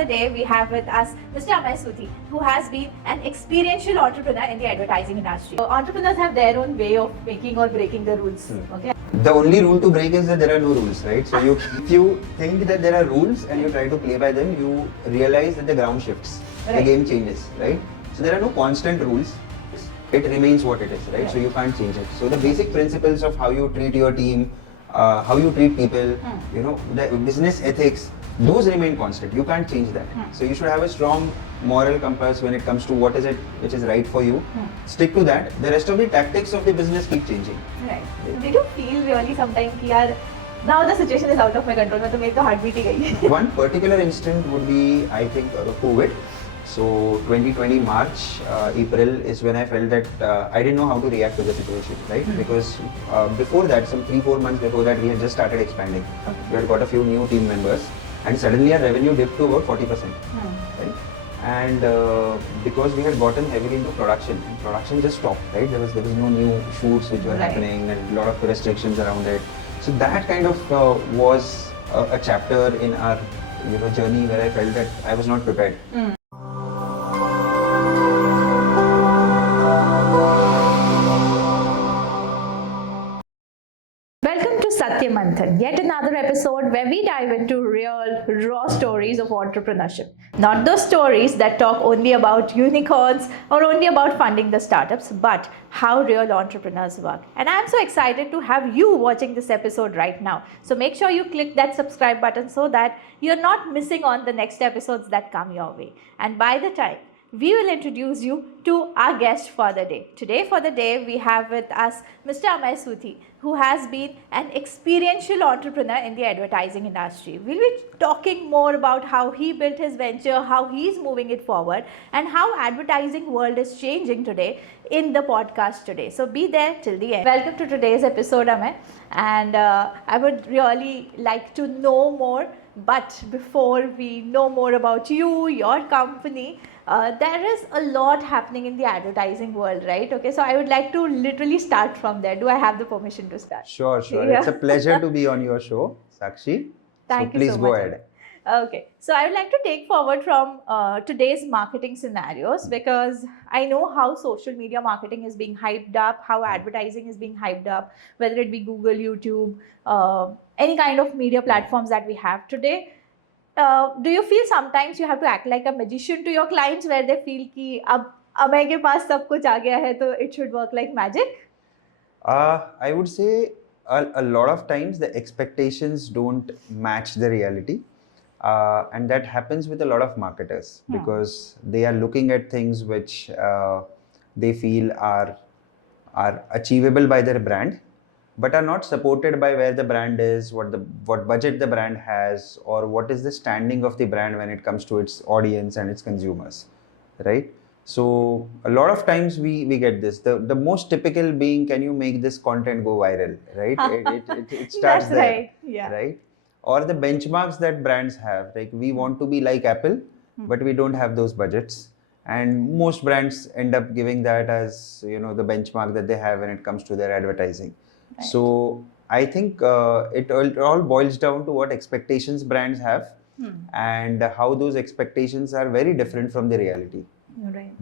the day, we have with us Mr. Amey Asuti, who has been an experiential entrepreneur in the advertising industry. So entrepreneurs have their own way of making or breaking the rules. Okay. The only rule to break is that there are no rules, right? So if you think that there are rules and you try to play by them, you realize that the ground shifts, the game changes, right? So there are no constant rules. It remains what it is, right? So you can't change it. So the basic principles of how you treat your team, how you treat people, you know, the business ethics, those remain constant. You can't change that. So you should have a strong moral compass when it comes to what is it which is right for you. Stick to that. The rest of the tactics of the business keep changing. Right. Did you feel really sometimes that now the situation is out of my control? तो मेरी तो heart beat ही गई. One particular instant would be, I think, COVID. So 2020 March, April is when I felt that I didn't know how to react to the situation, right? Because before that, some 3-4 months before that, we had just started expanding. We had got a few new team members, and suddenly our revenue dipped to about 40%, right? And because we had gotten heavily into production just stopped, right? There was no new shoots which were happening, and a lot of restrictions around it. So that kind of was a chapter in our journey where I felt that I was not prepared. Yet another episode where we dive into real, raw stories of entrepreneurship. Not those stories that talk only about unicorns or only about funding the startups, but how real entrepreneurs work. And I'm so excited to have you watching this episode right now. So make sure you click that subscribe button so that you're not missing on the next episodes that come your way. And by the time, we will introduce you to our guest for the day. Today for the day, we have with us Mr. Amey Asuti, who has been an experiential entrepreneur in the advertising industry. We'll be talking more about how he built his venture, how he's moving it forward, and how advertising world is changing today in the podcast today. So be there till the end. Welcome to today's episode, Amey. And I would really like to know more. But before we know more about you, your company, there is a lot happening in the advertising world, right? Okay, so I would like to literally start from there. Do I have the permission to start? Sure. Yeah. It's a pleasure to be on your show, Saakshi. Thank you so much. Please go ahead. Okay, so I would like to take forward from today's marketing scenarios, because I know how social media marketing is being hyped up, how advertising is being hyped up, whether it be Google, YouTube, any kind of media platforms that we have today. Do you feel sometimes you have to act like a magician to your clients, where they feel कि अब अमय के पास सब कुछ आ गया है, तो it should work like magic? I would say a lot of times the expectations don't match the reality. And that happens with a lot of marketers, because they are looking at things which they feel are achievable by their brand, but are not supported by where the brand is, what budget the brand has, or what is the standing of the brand when it comes to its audience and its consumers, right? So a lot of times we get this. The most typical being, can you make this content go viral, right? It starts That's there, right. Yeah. right? Or the benchmarks that brands have, like we want to be like Apple, but we don't have those budgets. And most brands end up giving that as, the benchmark that they have when it comes to their advertising. Right. So I think it all boils down to what expectations brands have and how those expectations are very different from the reality. Right.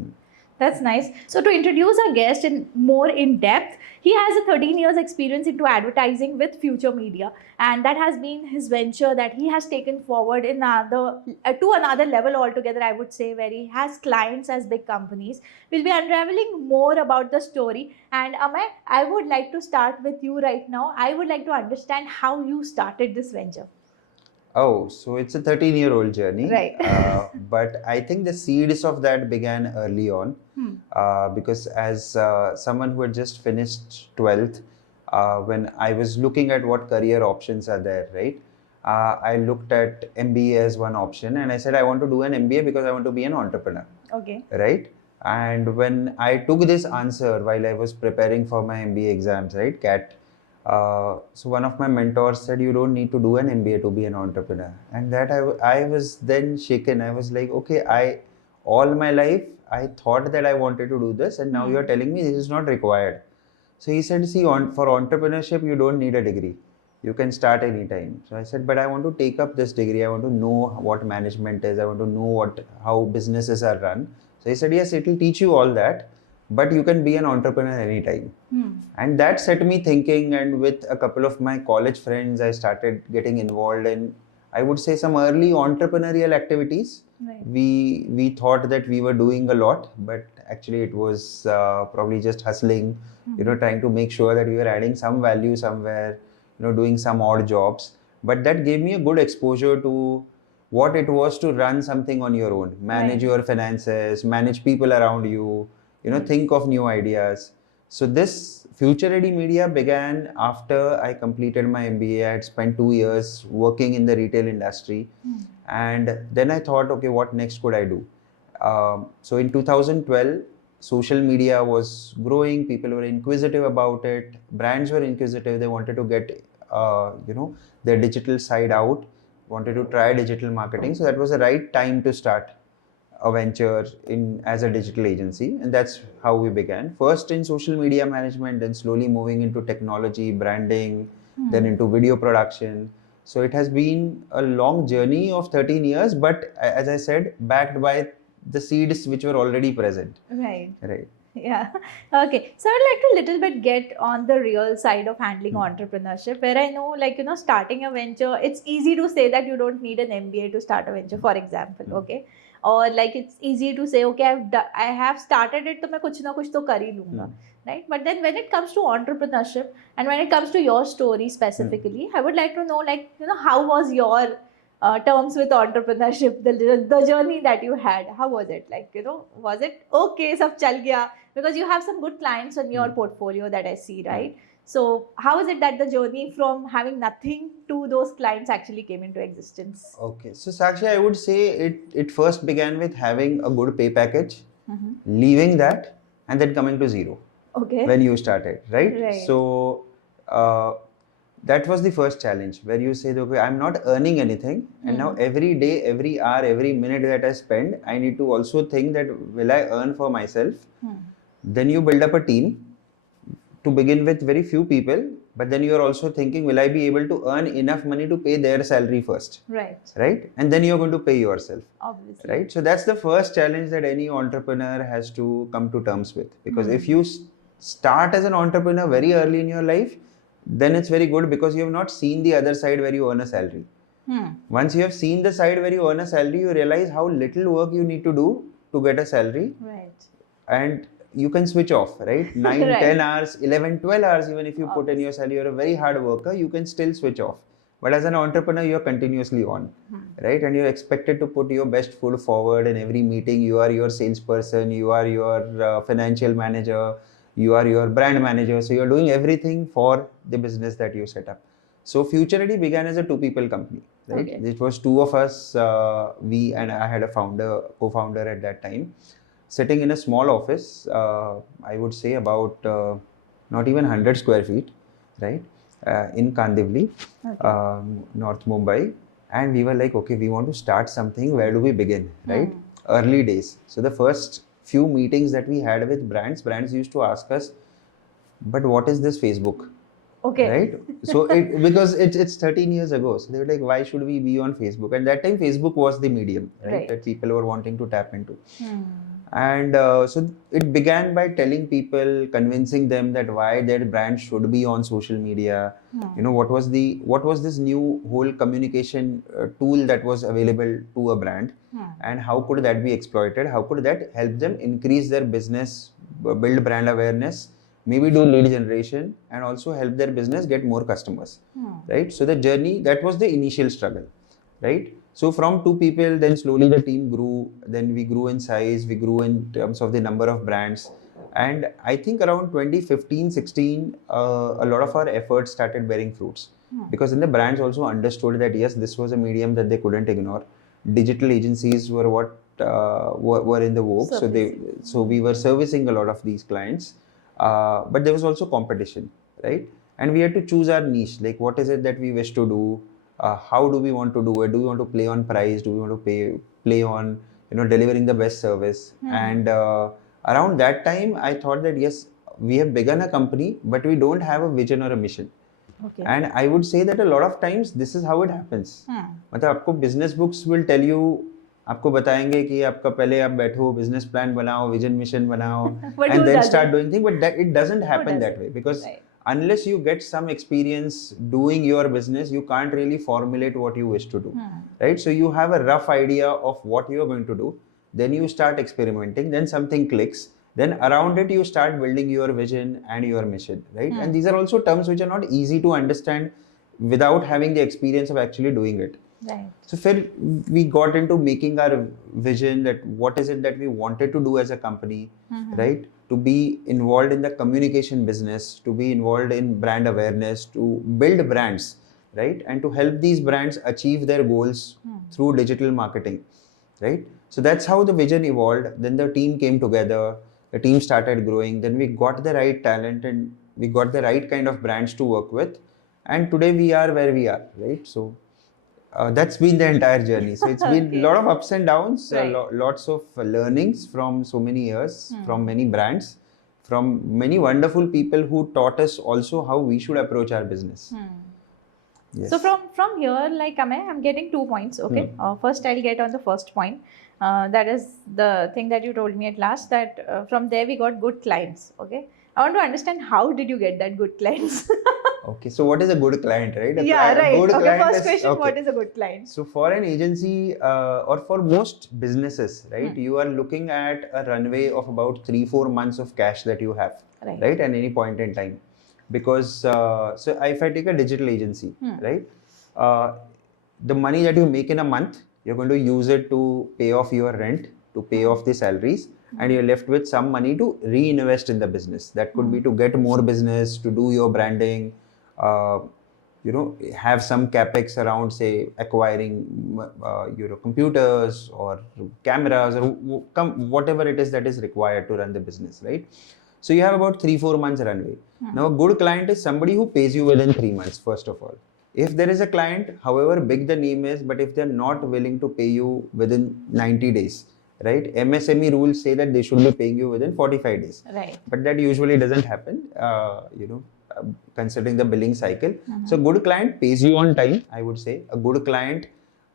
That's nice. So to introduce our guest more in depth, he has a 13 years experience into advertising with Future Media, and that has been his venture that he has taken forward to another level altogether, I would say, where he has clients as big companies. We'll be unraveling more about the story. And Amey, I would like to start with you right now. I would like to understand how you started this venture. Oh, so it's a 13-year-old journey. Right. But I think the seeds of that began early on because as someone who had just finished 12th, when I was looking at what career options are there, right? I looked at MBA as one option, and I said, I want to do an MBA because I want to be an entrepreneur. Okay. Right? And when I took this answer while I was preparing for my MBA exams, right, CAT, so one of my mentors said, you don't need to do an MBA to be an entrepreneur. And that I was then shaken. I was like, okay, all my life, I thought that I wanted to do this, and now you're telling me this is not required. So he said, see, for entrepreneurship, you don't need a degree. You can start anytime. So I said, but I want to take up this degree. I want to know what management is. I want to know how businesses are run. So he said, yes, it will teach you all that, but you can be an entrepreneur anytime. And that set me thinking. And with a couple of my college friends, I started getting involved in, I would say, some early entrepreneurial activities. Right. We thought that we were doing a lot, but actually it was probably just hustling, trying to make sure that we were adding some value somewhere, doing some odd jobs. But that gave me a good exposure to what it was to run something on your own, manage Right. your finances, manage people around you, think of new ideas. So this Future Ready Media began after I completed my MBA. I had spent 2 years working in the retail industry. And then I thought, okay, what next could I do? So in 2012, social media was growing. People were inquisitive about it. Brands were inquisitive. They wanted to get, their digital side out, wanted to try digital marketing. So that was the right time to start a venture in as a digital agency, and that's how we began. First in social media management, then slowly moving into technology, branding, then into video production. So it has been a long journey of 13 years, but as I said, backed by the seeds which were already present. Right. Right. Yeah. Okay. So I'd like to little bit get on the real side of handling entrepreneurship, where I know, starting a venture, it's easy to say that you don't need an MBA to start a venture, for example. Okay. Or it's easy to say, okay, I have started it, तो मैं कुछ ना कुछ तो कर ही लूँगा, right? But then when it comes to entrepreneurship and when it comes to your story specifically, I would like to know, how was your terms with entrepreneurship, the journey that you had, how was it? Was it okay, sab chal gaya? Because you have some good clients on your portfolio that I see, right? So how is it that the journey from having nothing to those clients actually came into existence? Okay, so Sakshi, I would say it first began with having a good pay package, leaving that, and then coming to zero. Okay. When you started, right? Right. So that was the first challenge, where you say, okay, I'm not earning anything, and now every day, every hour, every minute that I spend, I need to also think that will I earn for myself? Then you build up a team. To begin with, very few people, but then you are also thinking, will I be able to earn enough money to pay their salary first? Right. Right? And then you're going to pay yourself. Obviously. Right? So that's the first challenge that any entrepreneur has to come to terms with. Because if you start as an entrepreneur very early in your life, then it's very good, because you have not seen the other side where you earn a salary. Once you have seen the side where you earn a salary, you realize how little work you need to do to get a salary. Right. And you can switch off, right? 9, Right. 10 hours, 11, 12 hours, even if you put in your salary, you're a very hard worker, you can still switch off. But as an entrepreneur, you're continuously on, right? And you're expected to put your best foot forward in every meeting. You are your salesperson, you are your financial manager, you are your brand manager. So you're doing everything for the business that you set up. So Future Ready began as a 2-people company, right? Okay. It was 2 of us, we and I had a co-founder at that time, sitting in a small office, I would say about not even 100 square feet, right? In Kandivali, North Mumbai. And we were like, okay, we want to start something. Where do we begin, right? Early days. So the first few meetings that we had with brands used to ask us, but what is this Facebook? Okay. Right? So because it's 13 years ago. So they were like, why should we be on Facebook? And that time Facebook was the medium, right? That people were wanting to tap into. And so it began by telling people, convincing them that why their brand should be on social media. What was this new whole communication tool that was available to a brand, and how could that be exploited? How could that help them increase their business, build brand awareness, maybe do lead generation, and also help their business get more customers, right? So the journey, that was the initial struggle, right? So from 2 people, then slowly the team grew, then we grew in size, we grew in terms of the number of brands. And I think around 2015, 16, a lot of our efforts started bearing fruits. Because then the brands also understood that yes, this was a medium that they couldn't ignore. Digital agencies were what were in the vogue. So we were servicing a lot of these clients. But there was also competition, right? And we had to choose our niche, like what is it that we wish to do, how do we want to do it, do we want to play on price, do we want to play on delivering the best service. And around that time I thought that yes, we have begun a company, but we don't have a vision or a mission. Okay. And I would say that a lot of times this is how it happens. मतलब आपको business books will tell you, आपको बताएंगे कि आपका पहले आप बैठो, business plan बनाओ, vision mission बनाओ, But and who then does start it? doing things. But that it doesn't happen that doesn't? way, because Right. unless you get some experience doing your business, you can't really formulate what you wish to do, right? So you have a rough idea of what you are going to do, then you start experimenting, then something clicks, then around it you start building your vision and your mission, right? And these are also terms which are not easy to understand without having the experience of actually doing it. Right. So we got into making our vision, that what is it that we wanted to do as a company, right? To be involved in the communication business, to be involved in brand awareness, to build brands, right? And to help these brands achieve their goals through digital marketing, right? So that's how the vision evolved. Then the team came together, the team started growing, then we got the right talent and we got the right kind of brands to work with. And today we are where we are, right? So that's been the entire journey. So it's been a lot of ups and downs, Right. lots of learnings from so many years, from many brands, from many wonderful people who taught us also how we should approach our business. Yes. So from here, like Amey, I'm getting 2 points. Okay. First, I'll get on the first point. That is the thing that you told me at last. That from there we got good clients. Okay. I want to understand, how did you get that good clients? Okay, so what is a good client, right? Yeah, right. A good Okay, client first is, question, okay. what is a good client? So for an agency or for most businesses, right, you are looking at a runway of about 3-4 months of cash that you have, right, at any point in time. Because so if I take a digital agency, right, the money that you make in a month, you're going to use it to pay off your rent, to pay off the salaries, and you're left with some money to reinvest in the business. That could be to get more business, to do your branding, have some capex around, say, acquiring computers or cameras or whatever it is that is required to run the business, right? So you have about 3-4 months runway. Now a good client is somebody who pays you within 3 months, first of all. If there is a client, however big the name is, but if they're not willing to pay you within 90 days, right? MSME rules say that they should be paying you within 45 days. Right. But that usually doesn't happen, considering the billing cycle. So a good client pays you on time, I would say. A good client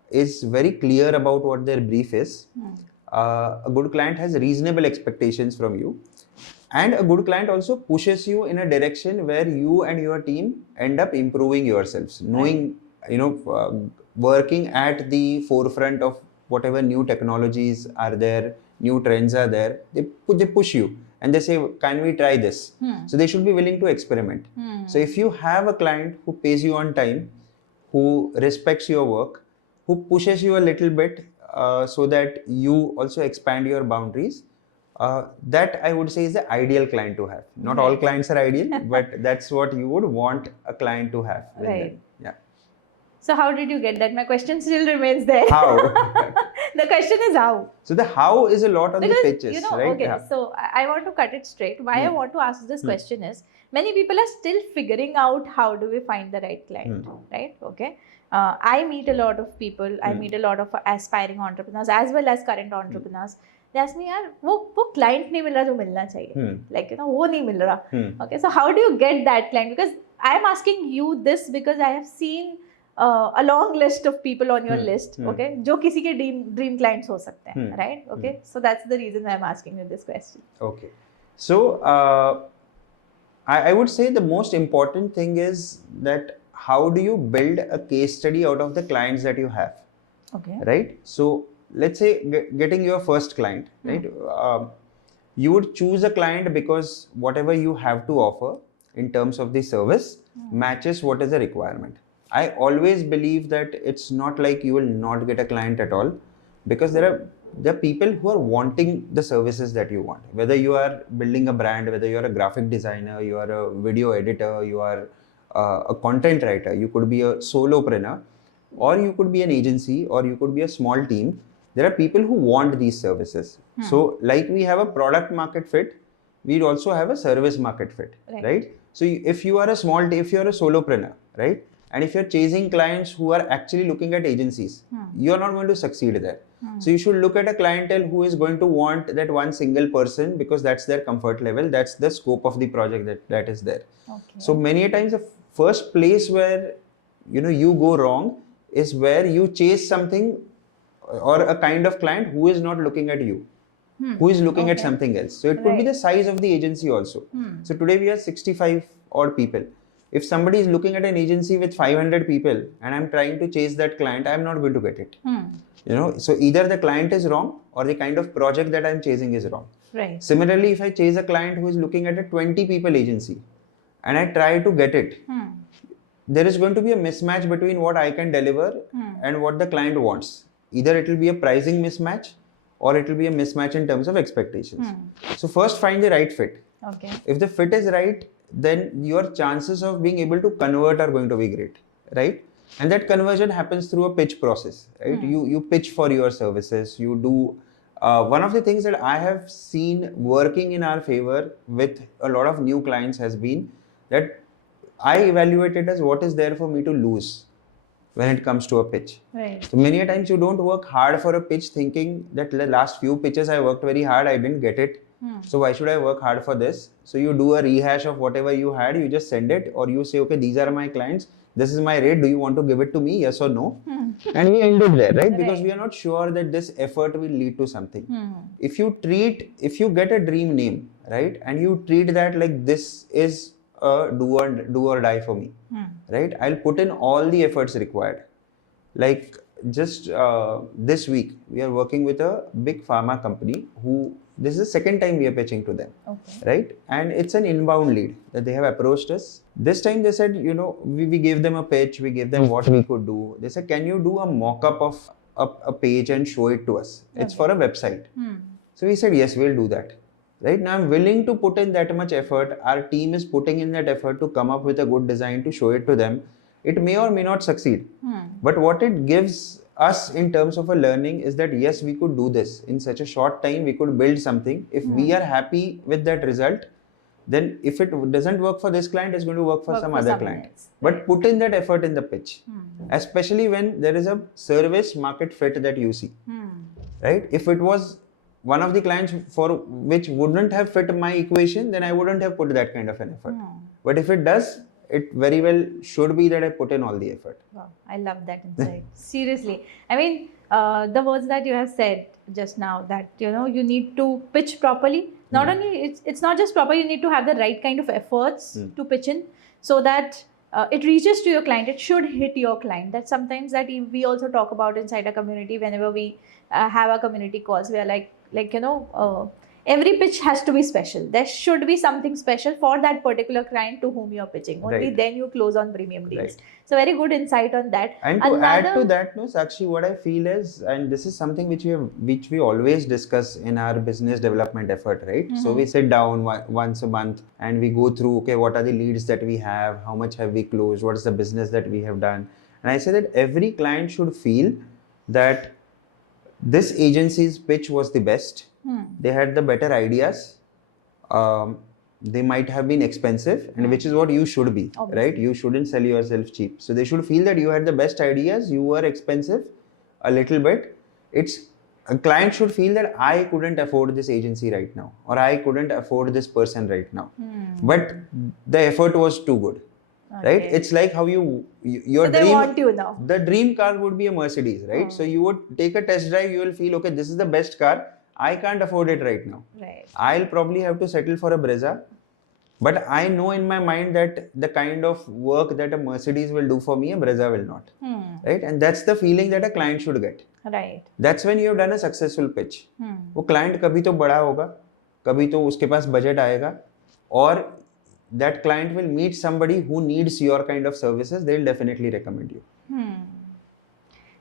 is very clear about what their brief is. A good client has reasonable expectations from you. And a good client also pushes you in a direction where you and your team end up improving yourselves, knowing, working at the forefront of whatever new technologies are there, new trends are there. They push you and they say, can we try this? So they should be willing to experiment. So if you have a client who pays you on time, who respects your work, who pushes you a little bit so that you also expand your boundaries, that I would say is the ideal client to have. Not all clients are ideal, but that's what you would want a client to have. Right. Yeah. So how did you get that? My question still remains there. How? The question is how. So the how is a lot on the pitches, right? Okay. Yeah. So I want to cut it straight. Why I want to ask this question is, many people are still figuring out how do we find the right client, right? Okay. I meet a lot of people. I meet a lot of aspiring entrepreneurs as well as current entrepreneurs. They ask me, यार वो client नहीं मिल रहा जो मिलना चाहिए, like वो नहीं मिल रहा. Okay, so how do you get that client? Because I am asking you this because I have seen a long list of people on your list, okay, जो किसी के dream clients हो सकते हैं, right? Okay, so that's the reason I am asking you this question. Okay, so I would say the most important thing is that how do you build a case study out of the clients that you have, okay, right? So let's say getting your first client, right? You would choose a client because whatever you have to offer in terms of the service matches what is the requirement. I always believe that it's not like you will not get a client at all, because there are people who are wanting the services that you want. Whether you are building a brand, whether you are a graphic designer, you are a video editor, you are a content writer, you could be a solopreneur, or you could be an agency, or you could be a small team. There are people who want these services. So like we have a product market fit, we also have a service market fit, right? So if you are a small, if you are a solopreneur, right? And if you're chasing clients who are actually looking at agencies, you're not going to succeed there. So you should look at a clientele who is going to want that one single person, because that's their comfort level. That's the scope of the project that is there. Okay. So many a times first place where you go wrong is where you chase something or a kind of client who is not looking at you, who is looking at something else. So it could be the size of the agency also. So today we are 65 odd people. If somebody is looking at an agency with 500 people and I'm trying to chase that client, I'm not going to get it. So either the client is wrong or the kind of project that I'm chasing is wrong. Right. Similarly, if I chase a client who is looking at a 20 people agency and I try to get it, there is going to be a mismatch between what I can deliver and what the client wants. Either it will be a pricing mismatch or it will be a mismatch in terms of expectations. So first find the right fit. Okay. If the fit is right, then your chances of being able to convert are going to be great, right? And that conversion happens through a pitch process, right? You pitch for your services. You do one of the things that I have seen working in our favor with a lot of new clients has been that I evaluate it as what is there for me to lose when it comes to a pitch. Right. So many a times you don't work hard for a pitch thinking that the last few pitches I worked very hard, I didn't get it. So why should I work hard for this? So you do a rehash of whatever you had, you just send it, or you say, okay, these are my clients, this is my rate, do you want to give it to me, yes or no? And we end it there, right? Because we are not sure that this effort will lead to something. If you get a dream name, right, and you treat that like this is a do or die for me, right? I'll put in all the efforts required. Like just this week, we are working with a big pharma company who, this is the second time we are pitching to them, right? And it's an inbound lead that they have approached us. This time they said, we gave them a pitch, we gave them what we could do. They said, can you do a mock-up of a page and show it to us? It's for a website. So we said, yes, we'll do that. Right now, I'm willing to put in that much effort. Our team is putting in that effort to come up with a good design to show it to them. It may or may not succeed. But what it gives us in terms of a learning is that yes, we could do this in such a short time. We could build something. If we are happy with that result, then if it doesn't work for this client, it's going to work for some other client. But put in that effort in the pitch, especially when there is a service market fit that you see, right? If it was one of the clients for which wouldn't have fit my equation, then I wouldn't have put that kind of an effort. But if it does, it very well should be that I put in all the effort. Wow, I love that insight. Seriously. I mean, the words that you have said just now, that you need to pitch properly. Not only it's not just proper, you need to have the right kind of efforts to pitch in so that it reaches to your client. It should hit your client. That's sometimes that we also talk about inside a community. Whenever we have our community calls, we are like every pitch has to be special. There should be something special for that particular client to whom you're pitching. Only then you close on premium deals. So very good insight on that. And to add to that, Saakshi, what I feel is, and this is something which we always discuss in our business development effort, right? So we sit down once a month and we go through, okay, what are the leads that we have? How much have we closed? What is the business that we have done? And I say that every client should feel that this agency's pitch was the best. They had the better ideas. They might have been expensive, and which is what you should be, right? You shouldn't sell yourself cheap. So they should feel that you had the best ideas, you were expensive a little bit. A client should feel that I couldn't afford this agency right now, or I couldn't afford this person right now. But the effort was too good. Right? It's like how your so they dream, want you now. The dream car would be a Mercedes, right? So you would take a test drive, you will feel, okay, this is the best car. I can't afford it right now. Right. I'll probably have to settle for a Brezza. But I know in my mind that the kind of work that a Mercedes will do for me, a Brezza will not. Right? And that's the feeling that a client should get. Right. That's when you have done a successful pitch. वो client कभी तो बड़ा होगा, कभी तो उसके पास budget आएगा, और that client will meet somebody who needs your kind of services. They'll definitely recommend you.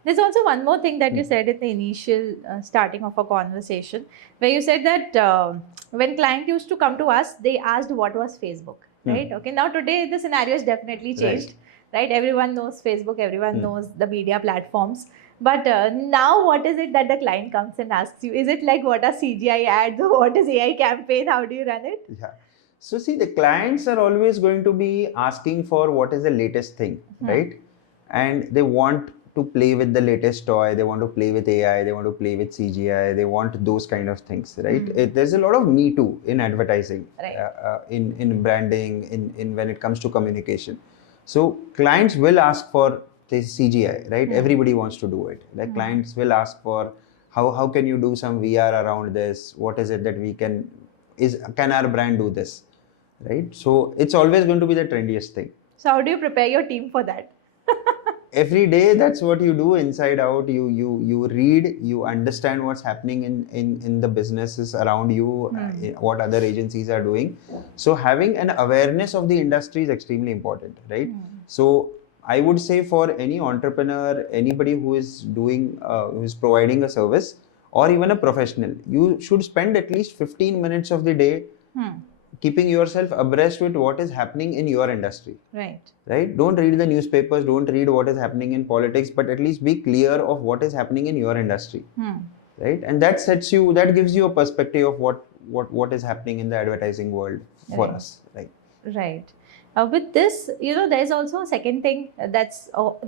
There's also one more thing that you said in the initial starting of a conversation, where you said that when client used to come to us, they asked what was Facebook, right? Okay, now today the scenario has definitely changed, right? Everyone knows Facebook, everyone knows the media platforms. But now what is it that the client comes and asks you? Is it like what are CGI ads or what is AI campaign? How do you run it? Yeah. So see, the clients are always going to be asking for what is the latest thing, right? And they want to play with the latest toy, they want to play with AI, they want to play with CGI, they want those kind of things, right? There's a lot of me too in advertising, in branding, in when it comes to communication. So clients will ask for this CGI, right? Everybody wants to do it. Like clients will ask for how can you do some VR around this? What is it that we can our brand do this? Right? So it's always going to be the trendiest thing. So how do you prepare your team for that? Every day, that's what you do inside out. You read, you understand what's happening in the businesses around you, what other agencies are doing. So having an awareness of the industry is extremely important, right? So I would say for any entrepreneur, anybody who is doing who is providing a service or even a professional, you should spend at least 15 minutes of the day keeping yourself abreast with what is happening in your industry. Right? Don't read the newspapers, don't read what is happening in politics, but at least be clear of what is happening in your industry. Right? And that gives you a perspective of what is happening in the advertising world for us. Right. With this, there's also a second thing that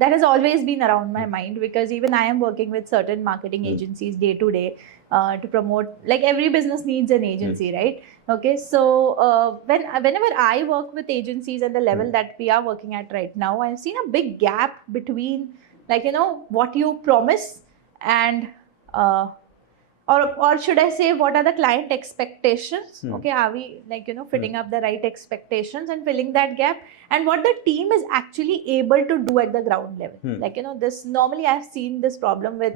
has always been around my mind, because even I am working with certain marketing agencies day to day to promote, like every business needs an agency, right? Okay, so whenever I work with agencies at the level that we are working at right now, I've seen a big gap between, what you promise and or should I say, what are the client expectations? Okay, are we fitting up the right expectations and filling that gap, and what the team is actually able to do at the ground level? This normally I've seen this problem with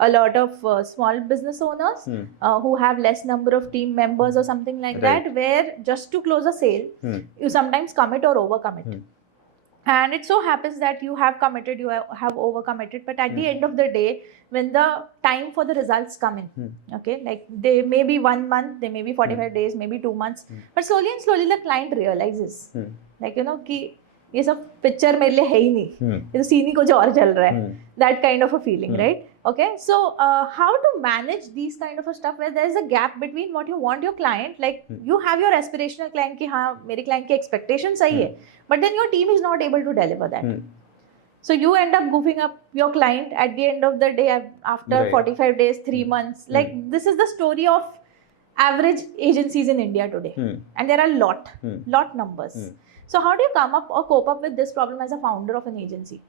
a lot of small business owners who have less number of team members or something like that, where just to close a sale, you sometimes commit or overcommit. And it so happens that you have committed, you have overcommitted, but at the end of the day, when the time for the results come in, okay, like they may be 1 month, they may be 45 days, maybe 2 months, but slowly and slowly the client realizes, कि ये सब picture मेरे लिए है ही नहीं, ये तो scene ही कुछ और चल रहा है, that kind of a feeling, right? Okay, so how to manage these kind of a stuff where there is a gap between what you want your client, like you have your aspirational client कि हाँ मेरे client की expectation सही है, but then your team is not able to deliver that. So you end up goofing up your client at the end of the day after 45 days, 3 months. Like this is the story of average agencies in India today, and there are lot numbers. So how do you come up or cope up with this problem as a founder of an agency?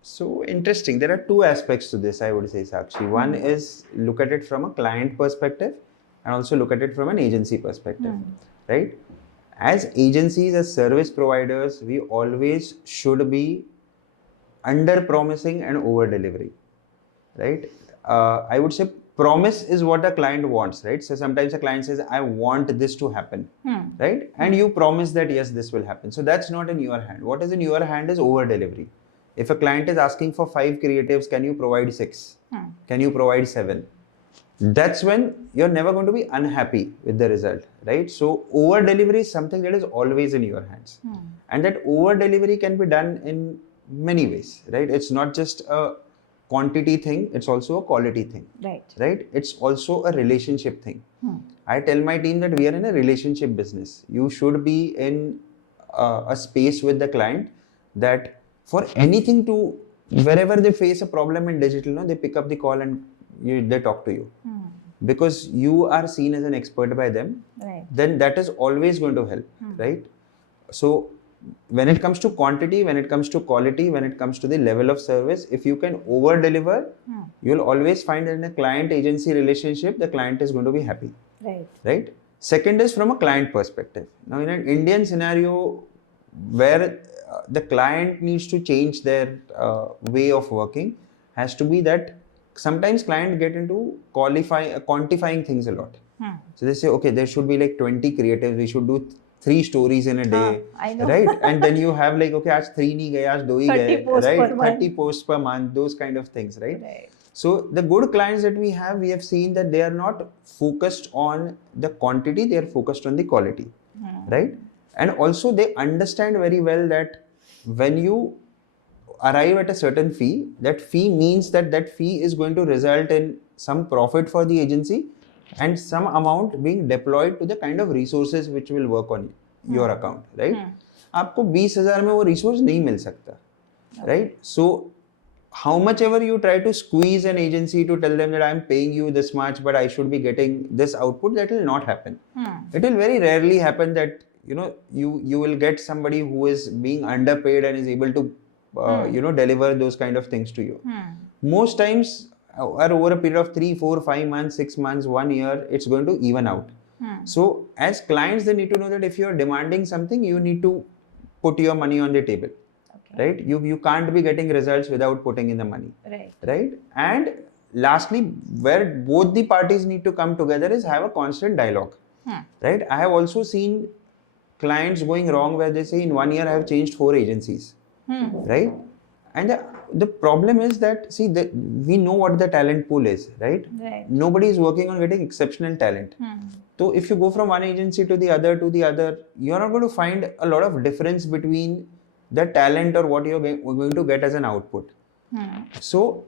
So interesting. There are two aspects to this, I would say, Saakshi. One is look at it from a client perspective and also look at it from an agency perspective, right? As agencies, as service providers, we always should be under promising and over delivering, right? I would say promise is what a client wants, right? So sometimes a client says, I want this to happen, right? And you promise that, yes, this will happen. So that's not in your hand. What is in your hand is over delivery. If a client is asking for 5 creatives, can you provide 6? Can you provide 7? That's when you're never going to be unhappy with the result, right? So over delivery is something that is always in your hands. And that over delivery can be done in many ways, right? It's not just a quantity thing, it's also a quality thing, right? It's also a relationship thing. I tell my team that we are in a relationship business. You should be in a space with the client that for anything to, wherever they face a problem in digital, they pick up the call and they talk to you. Because you are seen as an expert by them, then that is always going to help, right? So when it comes to quantity, when it comes to quality, when it comes to the level of service, if you can over deliver, you'll always find that in a client agency relationship, the client is going to be happy, right? Second is from a client perspective. Now in an Indian scenario where the client needs to change their way of working, has to be that sometimes clients get into quantifying things a lot. So they say, okay, there should be like 20 creatives, we should do 3 stories in a day, right? And then you have like, okay, aaj 3 nahi gaye, aaj 2 hi gaye, right? 30 posts per month, those kind of things, right? So the good clients that we have seen that they are not focused on the quantity, they are focused on the quality, right? And also they understand very well that when you arrive at a certain fee, that fee means that fee is going to result in some profit for the agency and some amount being deployed to the kind of resources which will work on your account, right? आपको 20,000 में वो resource नहीं मिल सकता, right? So how much ever you try to squeeze an agency to tell them that I'm paying you this much, but I should be getting this output, that will not happen. It will very rarely happen that you will get somebody who is being underpaid and is able to deliver those kind of things to you. Most times or over a period of 3, 4, 5 months, 6 months, 1 year, it's going to even out. So as clients, they need to know that if you're demanding something, you need to put your money on the table. Right? You can't be getting results without putting in the money. Right? And lastly, where both the parties need to come together is have a constant dialogue. Right? I have also seen clients going wrong where they say in 1 year I have changed 4 agencies. Right? And the problem is that, see, we know what the talent pool is, right? Nobody is working on getting exceptional talent. So if you go from one agency to the other, you're not going to find a lot of difference between the talent or what you're going to get as an output. So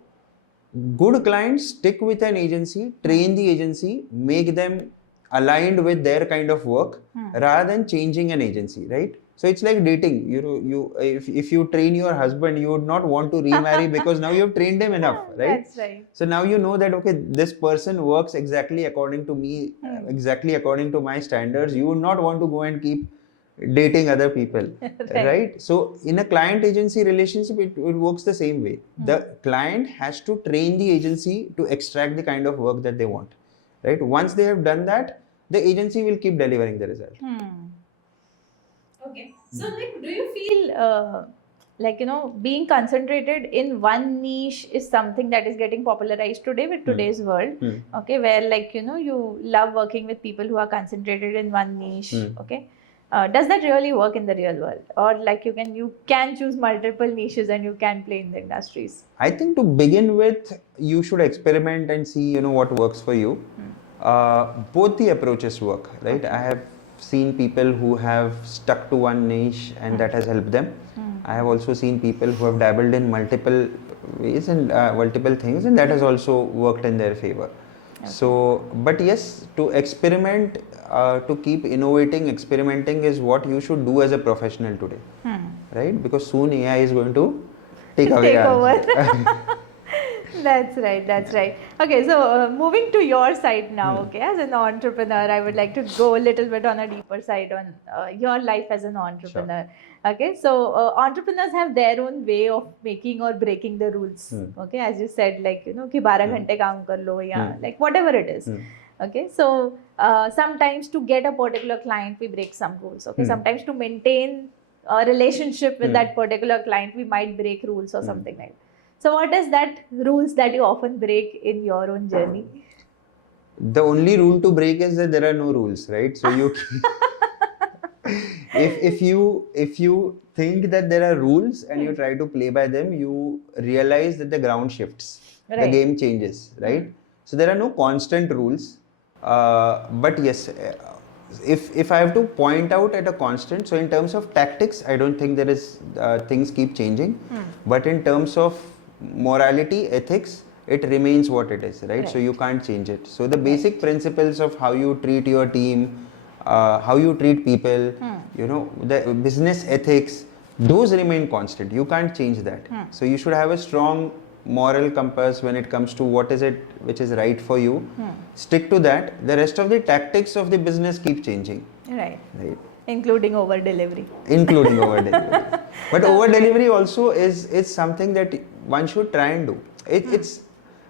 good clients stick with an agency, train the agency, make them aligned with their kind of work rather than changing an agency, right? So it's like dating. If you train your husband, you would not want to remarry because now you have trained him enough, right? That's right. So now you know that, okay, this person works exactly according to me, exactly according to my standards. You would not want to go and keep dating other people, right? So in a client agency relationship, it works the same way. The client has to train the agency to extract the kind of work that they want, right? Once they have done that, the agency will keep delivering the result. Okay. So, like, do you feel being concentrated in one niche is something that is getting popularized today with today's world? Okay, where you love working with people who are concentrated in one niche. Okay. Does that really work in the real world, or you can choose multiple niches and you can play in the industries? I think to begin with, you should experiment and see what works for you. Both the approaches work, right? I have seen people who have stuck to one niche and that has helped them. I have also seen people who have dabbled in multiple ways and multiple things, and that has also worked in their favor. So, but yes, to experiment, to keep innovating, experimenting is what you should do as a professional today, right? Because soon AI is going to take away over. That's right. Okay, so moving to your side now, okay, as an entrepreneur, I would like to go a little bit on a deeper side on your life as an entrepreneur. Sure. Okay, so entrepreneurs have their own way of making or breaking the rules. Okay, as you said, ki 12 ghante kaam kar lo, ya like whatever it is. Okay, so sometimes to get a particular client, we break some rules. Okay, sometimes to maintain a relationship with that particular client, we might break rules or something like that. So what is that rules that you often break in your own journey? The only rule to break is that there are no rules, right? So you if you think that there are rules and you try to play by them, you realize that the ground shifts, the game changes, right? So there are no constant rules, but yes, if I have to point out at a constant, so in terms of tactics, I don't think there is things keep changing, but in terms of morality, ethics, it remains what it is, right? So you can't change it. So the basic principles of how you treat your team, how you treat people, the business ethics, those remain constant. You can't change that. So you should have a strong moral compass when it comes to what is it which is right for you. Stick to that. The rest of the tactics of the business keep changing. Right. Including over delivery. But over delivery also is something that one should try and do.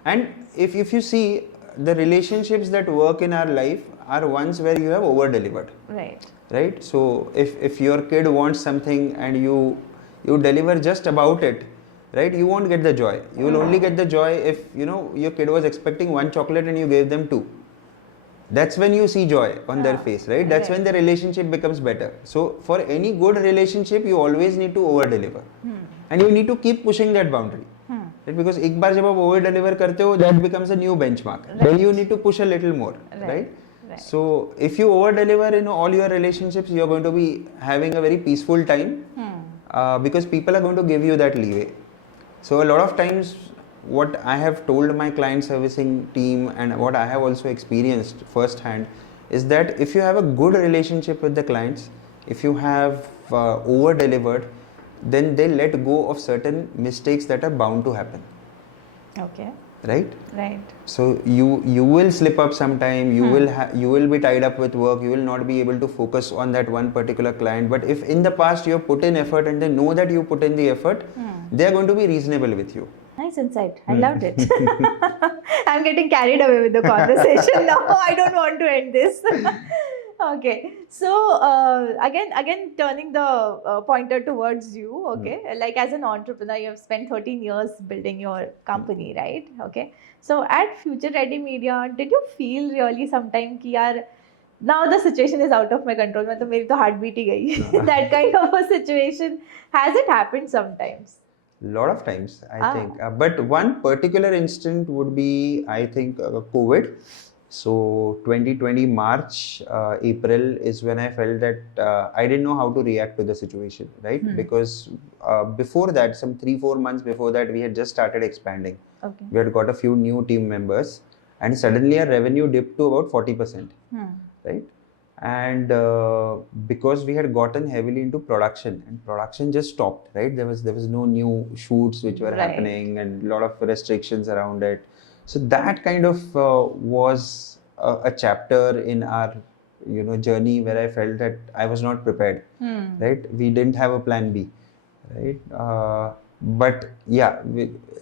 And if you see, the relationships that work in our life are ones where you have over delivered. Right. So if your kid wants something and you deliver just about it, right, you won't get the joy. You will only get the joy if your kid was expecting 1 chocolate and you gave them 2. That's when you see joy on their face, right? That's when the relationship becomes better. So for any good relationship, you always need to over deliver, and you need to keep pushing that boundary, right? Because एक बार जब आप over deliver करते हो, that becomes a new benchmark. Then you need to push a little more, right? So if you over deliver in all your relationships, you're going to be having a very peaceful time, because people are going to give you that leeway. So a lot of times, what I have told my client servicing team and what I have also experienced firsthand is that if you have a good relationship with the clients, if you have over delivered, then they let go of certain mistakes that are bound to happen. Okay. right? Right. So you will slip up sometime. You will be tied up with work. You will not be able to focus on that one particular client. But if in the past you have put in effort and they know that you put in the effort, they are going to be reasonable with you. Nice insight. I loved it. I'm getting carried away with the conversation now. I don't want to end this. Okay. So again, turning the pointer towards you. Okay. Like as an entrepreneur, you have spent 13 years building your company, right? Okay. So at Future Ready Media, did you feel really sometime कि यार now the situation is out of my control, मतलब मेरी तो heartbeat ही गई. That kind of a situation, has it happened sometimes? Lot of times, I think. But one particular instant would be, I think, COVID. So 2020 March, April is when I felt that I didn't know how to react to the situation, right? Because before that, some 3-4 months before that, we had just started expanding. Okay. We had got a few new team members, and suddenly our revenue dipped to about 40%, right? And because we had gotten heavily into production, and production just stopped, right? There was no new shoots which were happening, and a lot of restrictions around it. So that kind of was a chapter in our journey where I felt that I was not prepared, right? We didn't have a plan B, right? But yeah,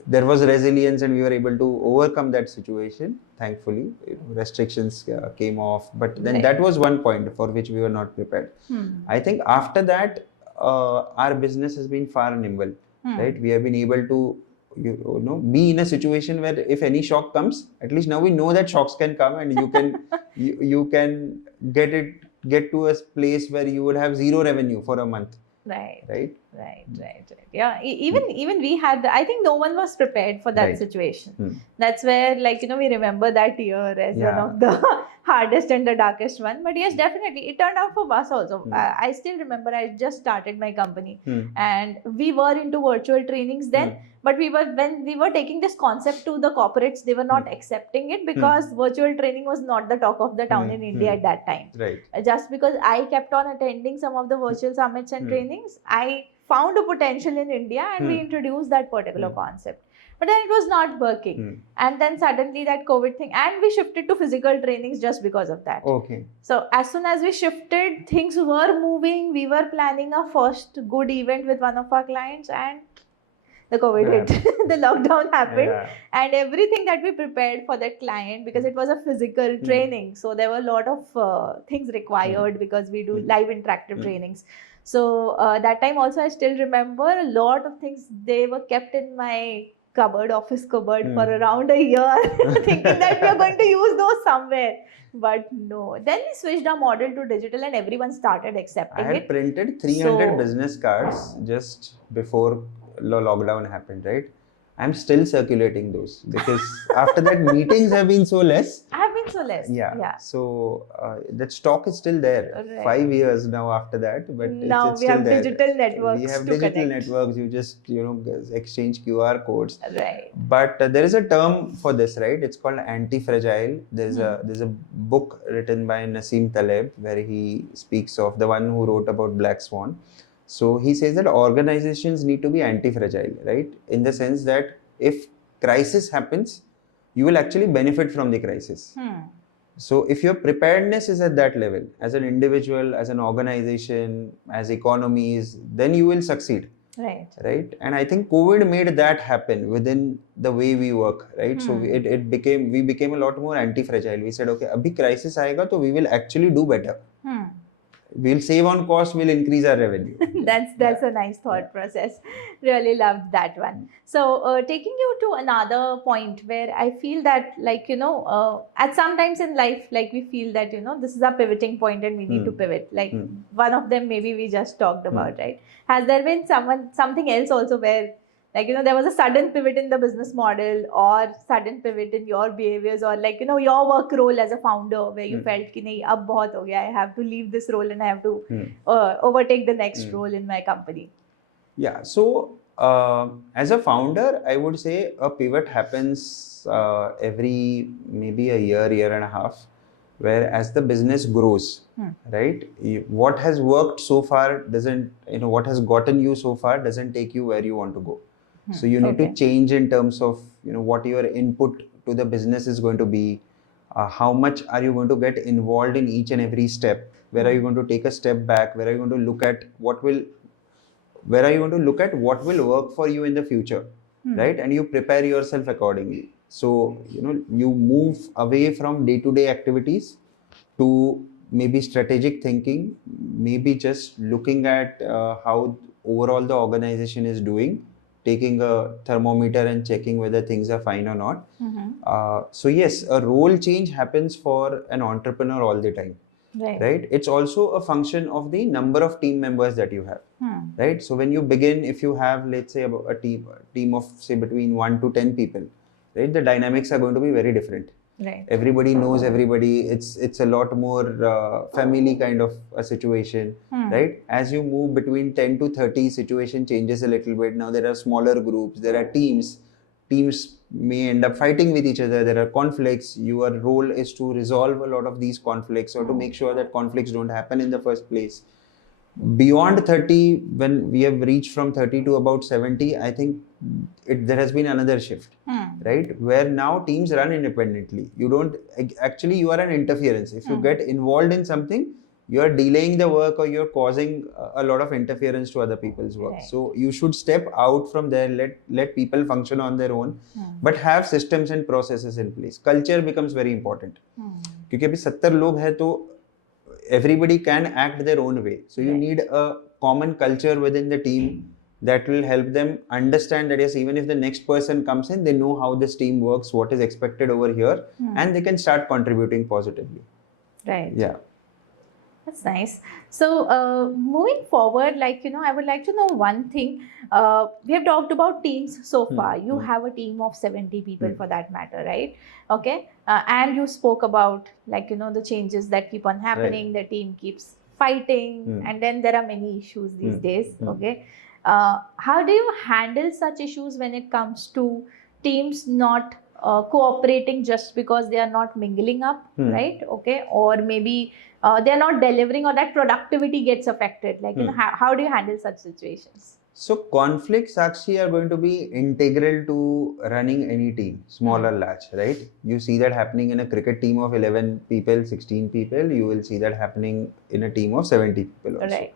there was resilience and we were able to overcome that situation. Thankfully, restrictions came off, but then that was one point for which we were not prepared. I think after that, our business has been far nimble, right? We have been able to be in a situation where if any shock comes, at least now we know that shocks can come, and you can you can get to a place where you would have zero revenue for a month. Right. Yeah, even we had, I think no one was prepared for that situation. That's where, like, we remember that year as one of the hardest and the darkest one. But yes, definitely, it turned out for us also. I still remember I just started my company and we were into virtual trainings then. But when we were taking this concept to the corporates, they were not accepting it because virtual training was not the talk of the town in India at that time. Right. Just because I kept on attending some of the virtual summits and trainings, I found a potential in India and we introduced that particular concept. But then it was not working. And then suddenly that COVID thing, and we shifted to physical trainings just because of that. Okay. So as soon as we shifted, things were moving. We were planning our first good event with one of our clients, and the COVID hit, the lockdown happened, and everything that we prepared for that client, because it was a physical training, so there were a lot of things required because we do live interactive trainings. So that time also I still remember a lot of things, they were kept in my office cupboard for around a year thinking that we are going to use those somewhere. But no, then we switched our model to digital and everyone started accepting it. I had printed 300 business cards just before lockdown happened, right? I'm still circulating those because after that meetings have been so less. Yeah. So that stock is still there. 5 years now after that, but now it's we still have there. digital networks. We have to digital connect. networks. You just exchange QR codes. Right. But there is a term for this, right? It's called anti-fragile. There's a book written by Nassim Taleb where he speaks of the one who wrote about Black Swan. So he says that organizations need to be anti-fragile, right? In the sense that if crisis happens, you will actually benefit from the crisis. So if your preparedness is at that level, as an individual, as an organization, as economies, then you will succeed. Right. And I think COVID made that happen within the way we work, right? So we became a lot more anti-fragile. We said, okay, abhi crisis aayega, so we will actually do better. We'll save on cost, we'll increase our revenue. That's a nice thought process. Really loved that one. So taking you to another point where I feel that, like, at some times in life, like we feel that, this is a pivoting point and we need to pivot. Like one of them maybe we just talked about, right? Has there been something else also where, like, there was a sudden pivot in the business model or sudden pivot in your behaviors, or like, your work role as a founder where you felt ki nahi, ab bahut ho gaya, I have to leave this role and I have to overtake the next role in my company? Yeah. So as a founder, I would say a pivot happens every maybe a year and a half, where as the business grows, right? What has worked so far doesn't, what has gotten you so far doesn't take you where you want to go. So you need to change in terms of what your input to the business is going to be. How much are you going to get involved in each and every step? Where are you going to take a step back? Where are you going to look at what will work for you in the future, right? And you prepare yourself accordingly. So you move away from day-to-day activities to maybe strategic thinking, maybe just looking at how overall the organization is doing, taking a thermometer and checking whether things are fine or not. So yes, a role change happens for an entrepreneur all the time. Right? It's also a function of the number of team members that you have. Right? So when you begin, if you have, let's say, a team of say between 1 to 10 people, right, the dynamics are going to be very different. Right. Everybody knows everybody. It's a lot more family kind of a situation, right? As you move between 10 to 30, situation changes a little bit. Now there are smaller groups, there are teams. Teams may end up fighting with each other. There are conflicts. Your role is to resolve a lot of these conflicts or to make sure that conflicts don't happen in the first place. Beyond 30, when we have reached from 30 to about 70, I think there has been another shift, right? Where now teams run independently. You are an interference. If you get involved in something, you are delaying the work or you're causing a lot of interference to other people's work. Right. So you should step out from there, let people function on their own, but have systems and processes in place. Culture becomes very important. Because अभी 70 लोग हैं तो everybody can act their own way. So you need a common culture within the team that will help them understand that yes, even if the next person comes in, they know how this team works, what is expected over here, and they can start contributing positively. Right. Yeah. That's nice. So moving forward, I would like to know one thing. We have talked about teams so far. You have a team of 70 people for that matter, right? Okay. And you spoke about the changes that keep on happening. Right. The team keeps fighting and then there are many issues these days. Okay. How do you handle such issues when it comes to teams not cooperating just because they are not mingling up, right? Okay. Or maybe they are not delivering or that productivity gets affected. How do you handle such situations? So conflicts actually are going to be integral to running any team, small or large, right? You see that happening in a cricket team of 11 people, 16 people. You will see that happening in a team of 70 people also. Right.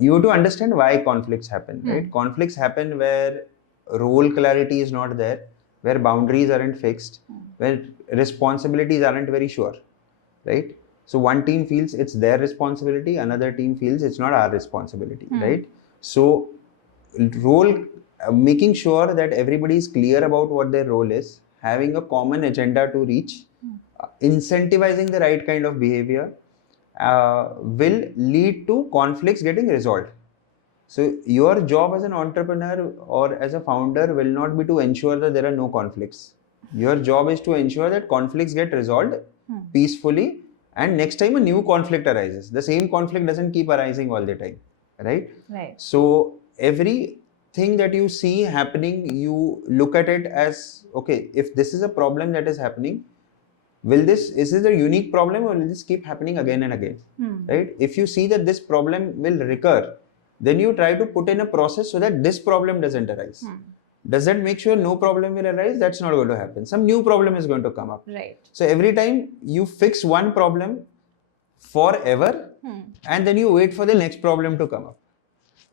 You have to understand why conflicts happen, right? Conflicts happen where role clarity is not there, where boundaries aren't fixed, where responsibilities aren't very sure, right? So one team feels it's their responsibility, another team feels it's not our responsibility, right? So making sure that everybody is clear about what their role is, having a common agenda to reach, incentivizing the right kind of behavior will lead to conflicts getting resolved. So your job as an entrepreneur or as a founder will not be to ensure that there are no conflicts. Your job is to ensure that conflicts get resolved peacefully, and next time a new conflict arises. The same conflict doesn't keep arising all the time, right? Right. So everything that you see happening, you look at it as, okay, if this is a problem that is happening, is this a unique problem or will this keep happening again and again, right? If you see that this problem will recur, then you try to put in a process so that this problem doesn't arise. Does that make sure no problem will arise? That's not going to happen. Some new problem is going to come up. Right. So every time you fix one problem forever and then you wait for the next problem to come up.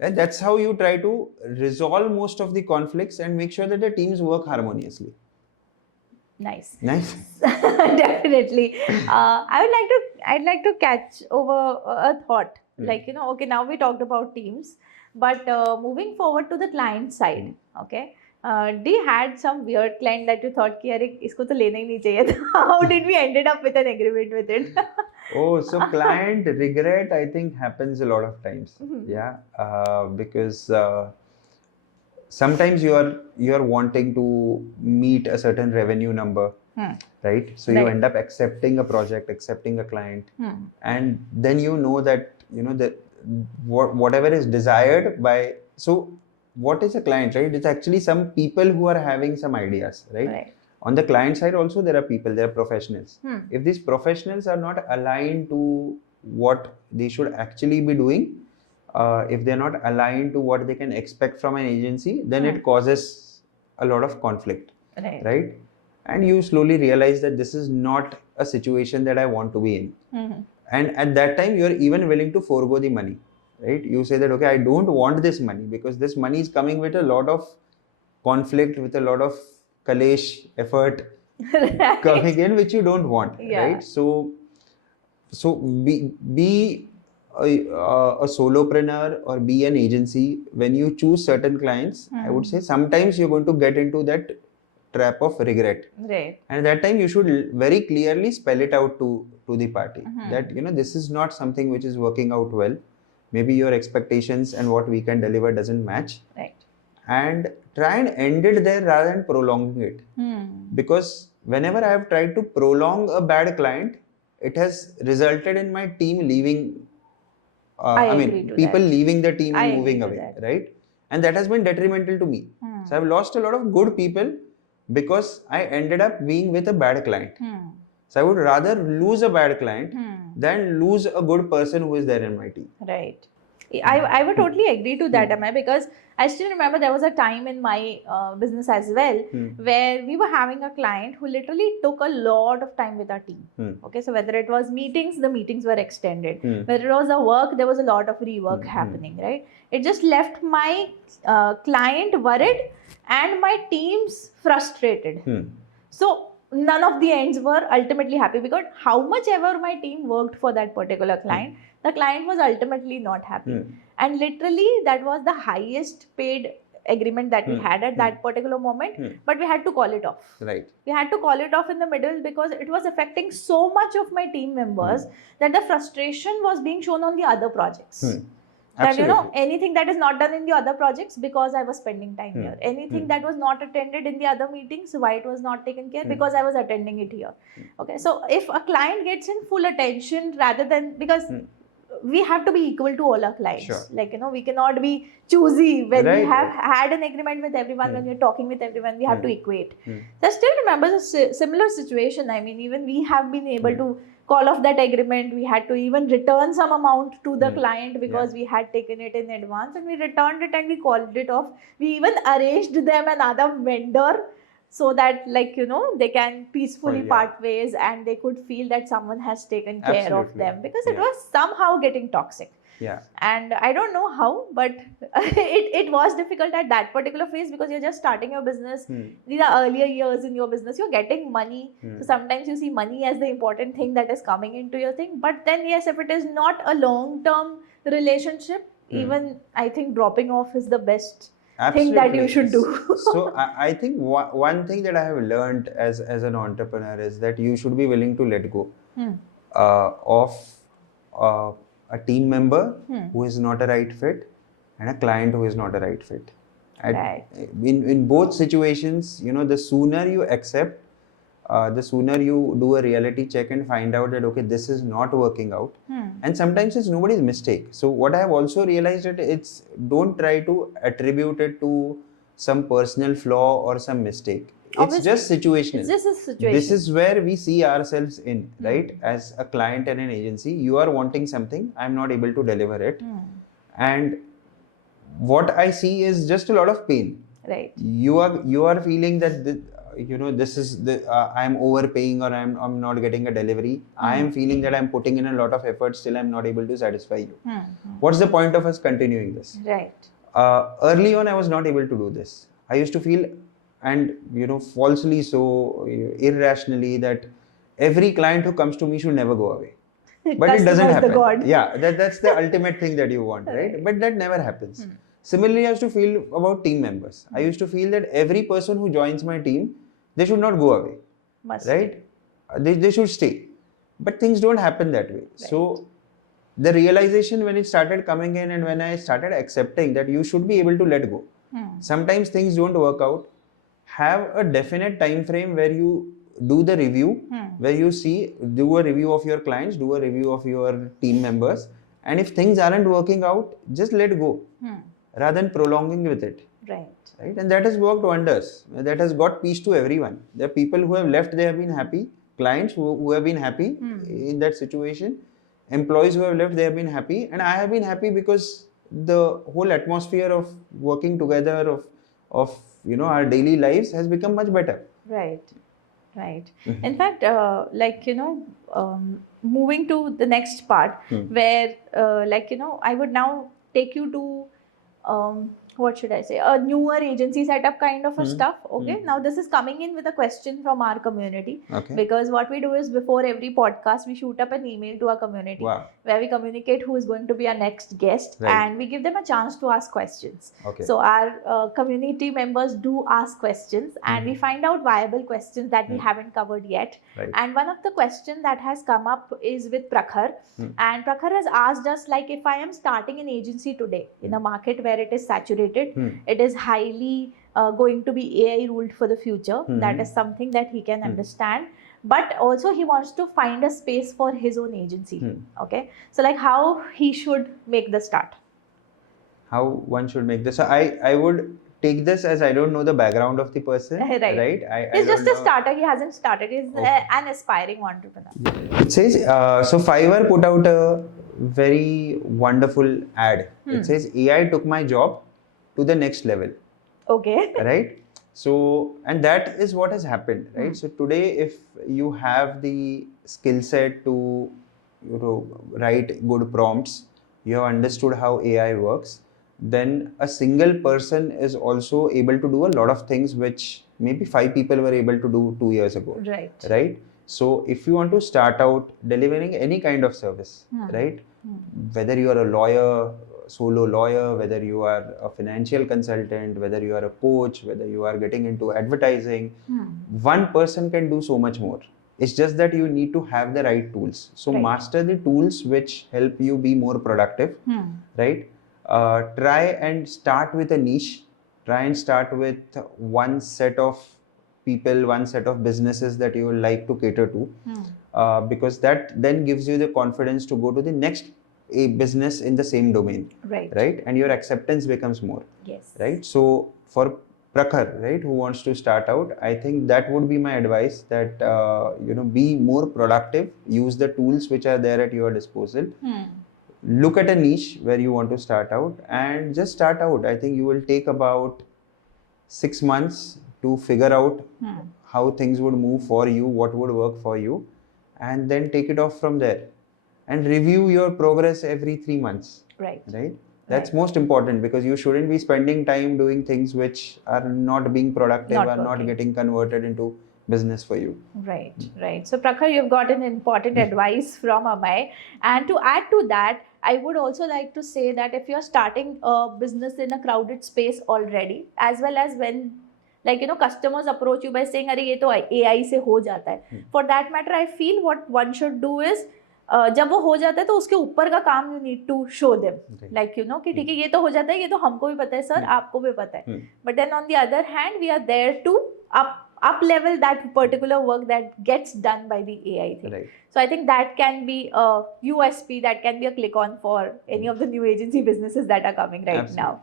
And that's how you try to resolve most of the conflicts and make sure that the teams work harmoniously. Nice. Definitely. I'd like to catch over a thought. Okay, now we talked about teams, but moving forward to the client side, okay. Do you had some weird client that you thought कि यार इसको तो लेना ही नहीं चाहिए था? How did we ended up with an agreement with it? Oh, so client regret, I think, happens a lot of times. Yeah, because sometimes you are wanting to meet a certain revenue number, right? So you end up accepting a project, accepting a client, and then that that whatever is desired by. So what is a client, right? It's actually some people who are having some ideas, right? On the client side also there are people, there are professionals. If these professionals are not aligned to what they should actually be doing, if they're not aligned to what they can expect from an agency, then it causes a lot of conflict, right? And you slowly realize that this is not a situation that I want to be in. And at that time, you're even willing to forego the money, right? You say that, okay, I don't want this money because this money is coming with a lot of conflict, with a lot of kalesh, effort coming in, which you don't want, right? So be a solopreneur or be an agency. When you choose certain clients, I would say sometimes you're going to get into that trap of regret, right? And at that time you should very clearly spell it out to the party that this is not something which is working out well. Maybe your expectations and what we can deliver doesn't match, right? And try and end it there rather than prolonging it. Because whenever I have tried to prolong a bad client, it has resulted in my team leaving. People leaving the team and moving away, right? And that has been detrimental to me. So I've lost a lot of good people because I ended up being with a bad client. So I would rather lose a bad client than lose a good person who is there in my team. Right. I would totally agree to that, Amey, because I still remember there was a time in my business as well where we were having a client who literally took a lot of time with our team. Okay, so whether it was meetings, the meetings were extended. Whether it was a work, there was a lot of rework happening, right? It just left my client worried and my teams frustrated. So none of the ends were ultimately happy because how much ever my team worked for that particular client, the client was ultimately not happy. And literally that was the highest paid agreement that we had at that particular moment, but we had to call it off. Right. We had to call it off in the middle because it was affecting so much of my team members that the frustration was being shown on the other projects. That anything that is not done in the other projects because I was spending time here. Anything that was not attended in the other meetings, why it was not taken care because I was attending it here. Okay, so if a client gets in full attention rather than because we have to be equal to all our clients. Sure. Like, we cannot be choosy when Right, we have had an agreement with everyone, when we're talking with everyone, we have to equate. So I still remember a similar situation. I mean, even we have been able to call off that agreement. We had to even return some amount to the client because we had taken it in advance and we returned it and we called it off. We even arranged them another vendor so that they can peacefully part ways and they could feel that someone has taken care of them because it was somehow getting toxic. Yeah. And I don't know how, but it was difficult at that particular phase because you're just starting your business. These are earlier years in your business. You're getting money. So sometimes you see money as the important thing that is coming into your thing. But then, yes, if it is not a long-term relationship, even I think dropping off is the best thing that you should do. So I think one thing that I have learned as an entrepreneur is that you should be willing to let go of a team member who is not a right fit and a client who is not a right fit. In both situations, the sooner you accept, the sooner you do a reality check and find out that, okay, this is not working out. And sometimes it's nobody's mistake. So what I have also realized that it's don't try to attribute it to some personal flaw or some mistake. It's just situational. It's just a situation. This is where we see ourselves in, right? As a client and an agency, you are wanting something, I'm not able to deliver it. And what I see is just a lot of pain. Right. You are feeling that this is I'm overpaying or I'm not getting a delivery. I am feeling that I'm putting in a lot of effort, still I'm not able to satisfy you. What's the point of us continuing this? Right. Early on, I was not able to do this. I used to feel, and falsely so, irrationally, that every client who comes to me should never go away. But it doesn't happen. Yeah, that's the ultimate thing that you want, right? But that never happens. Similarly, I used to feel about team members. I used to feel that every person who joins my team, they should not go away, right? They should stay. But things don't happen that way. Right. So the realization when it started coming in and when I started accepting that you should be able to let go. Sometimes things don't work out. Have a definite time frame where you do the review, where you do a review of your clients, do a review of your team members. And if things aren't working out, just let go rather than prolonging with it. Right. And that has worked wonders. That has got peace to everyone. There are people who have left, they have been happy. Clients who have been happy in that situation. Employees who have left, they have been happy. And I have been happy because the whole atmosphere of working together of our daily lives has become much better. Right. In fact, moving to the next part, where, I would now take you to, what should I say, a newer agency setup kind of a stuff. Okay. Now, this is coming in with a question from our community. Okay. Because what we do is, before every podcast, we shoot up an email to our community. Wow. Where we communicate who is going to be our next guest, Right. and we give them a chance to ask questions. Okay. So our community members do ask questions, and we find out viable questions that we haven't covered yet. Right. And one of the questions that has come up is with Prakhar. And Prakhar has asked us, like, if I am starting an agency today in a market where it is saturated, it is highly going to be AI ruled for the future. That is something that he can understand. But also he wants to find a space for his own agency. Okay. So, like, how he should make the start. How one should make this. So I would take this as I don't know the background of the person. Right. I He's don't just a know. starter. He hasn't started. He's an aspiring entrepreneur. It says, so Fiverr put out a very wonderful ad. It says, AI took my job to the next level. Okay. Right? So, and that is what has happened, right? So today, if you have the skill set to write good prompts, you have understood how AI works, then a single person is also able to do a lot of things which maybe 5 people were able to do 2 years ago. Right? So if you want to start out delivering any kind of service, right? Whether you are a lawyer, solo lawyer, whether you are a financial consultant, whether you are a coach, whether you are getting into advertising, one person can do so much more. It's just that you need to have the right tools. So master the tools which help you be more productive, right? Try and start with a niche. Try and start with one set of people, one set of businesses that you would like to cater to, because that then gives you the confidence to go to the next business in the same domain, right? And your acceptance becomes more, right? So for Prakhar, right, who wants to start out, I think that would be my advice, that be more productive, use the tools which are there at your disposal. Look at a niche where you want to start out and just start out. I think you will take about 6 months to figure out how things would move for you, what would work for you, and then take it off from there and review your progress every 3 months. Right? That's most important, because you shouldn't be spending time doing things which are not being productive, not getting converted into business for you. Right. So Prakhar, you've got an important advice from Amey. And to add to that, I would also like to say that if you're starting a business in a crowded space already, as well as when customers approach you by saying, "Arey, ye to AI se ho jata hai." For that matter, I feel what one should do is, जब वो हो जाता है तो उसके ऊपर का काम you need to show them, like कि ठीक है ये तो हो जाता है, ये तो हमको भी पता है सर, आपको भी पता है, but then on the other hand we are there to up level that particular work that gets done by the AI thing. So I think that can be a USP, that can be a click on for any of the new agency businesses that are coming right now.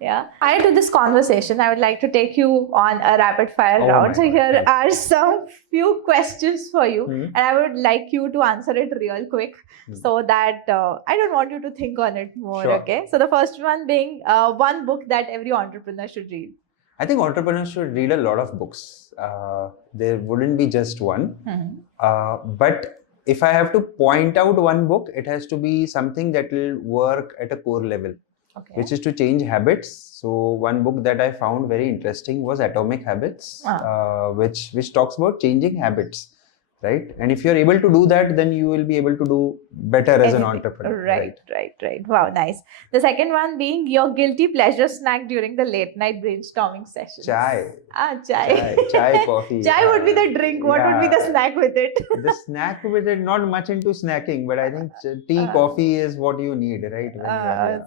Yeah. Prior to this conversation, I would like to take you on a rapid fire round. So here are some few questions for you, and I would like you to answer it real quick, so that I don't want you to think on it more. Okay. So the first one being one book that every entrepreneur should read. I think entrepreneurs should read a lot of books. There wouldn't be just one. But if I have to point out one book, it has to be something that will work at a core level. Which is to change habits. So one book that I found very interesting was Atomic Habits, which talks about changing habits, right? And if you're able to do that, then you will be able to do better as an entrepreneur. Right. Wow, nice. The second one being your guilty pleasure snack during the late night brainstorming sessions. Chai. Chai, coffee. Chai would be the drink. What would be the snack with it? The snack with it, not much into snacking, but I think tea, coffee is what you need, right?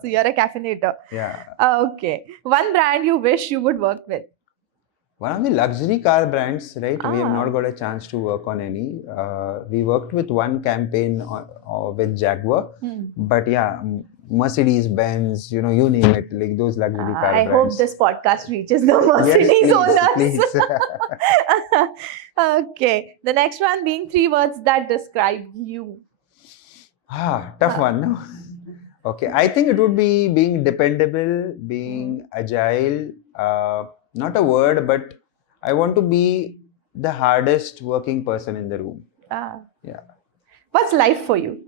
So you're a caffeinator. Yeah. Okay. One brand you wish you would work with? One of the luxury car brands, right? We have not got a chance to work on any. We worked with one campaign with Jaguar, but yeah, Mercedes Benz, you name it, like those luxury car brands. I hope this podcast reaches the Mercedes owners. Please. Okay. The next one being 3 words that describe you. Tough one, no? Okay, I think it would be being dependable, being agile. Not a word, but I want to be the hardest working person in the room. Ah. Yeah. What's life for you?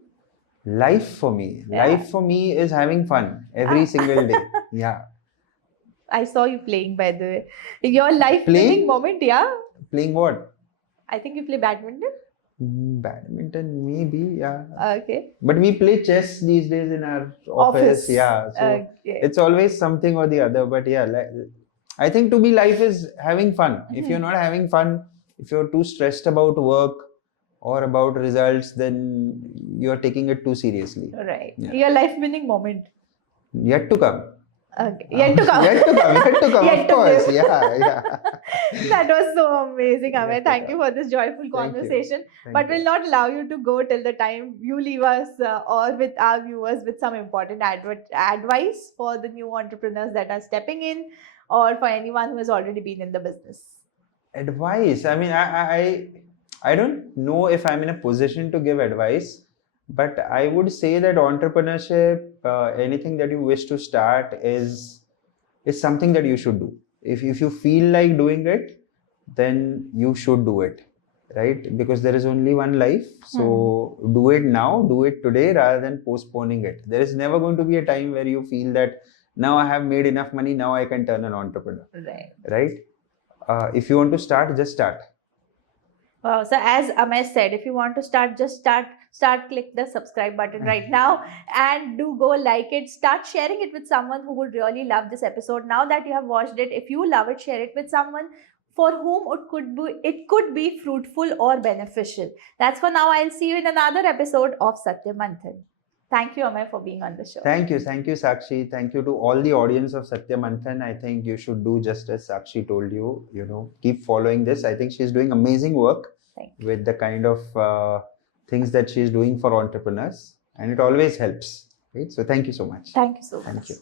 Life for me. Yeah. Life for me is having fun every single day. Yeah. I saw you playing, by the way. Your life Playing? winning moment, yeah? Playing what? I think you play badminton. Badminton, maybe, yeah. Okay. But we play chess these days in our office. Yeah. So Okay. it's always something or the other. But yeah, I think to be life is having fun. If you're not having fun, if you're too stressed about work or about results, then you're taking it too seriously. Right. Yeah. Your life winning moment. Yet to come. Okay. Yet to come. Yet to come. Yet to come. Yet Of to course. live. Yeah. That was so amazing, Amey. Yet to Thank you come. for this joyful Thank you. conversation. Thank But you. we'll not allow you to go till the time you leave us or with our viewers with some important advice for the new entrepreneurs that are stepping in, or for anyone who has already been in the business. Advice. I mean, I don't know if I'm in a position to give advice, but I would say that entrepreneurship, anything that you wish to start, is something that you should do. If you feel like doing it, then you should do it, right? Because there is only one life, so do it now, do it today, rather than postponing it. There is never going to be a time where you feel that now I have made enough money, now I can turn an entrepreneur, right? If you want to start, just start. Wow. So as Amey said, if you want to start, just start. Click the subscribe button right now and do go like it. Start sharing it with someone who would really love this episode. Now that you have watched it, if you love it, share it with someone for whom it could be fruitful or beneficial. That's for now. I'll see you in another episode of Satya Manthan. Thank you, Amey, for being on the show. Thank you, Saakshi. Thank you to all the audience of Satya Manthan. I think you should do just as Saakshi told you. Keep following this. I think she's doing amazing work with the kind of things that she's doing for entrepreneurs, and it always helps. Right? So thank you so much. Thank you so much. Thank you.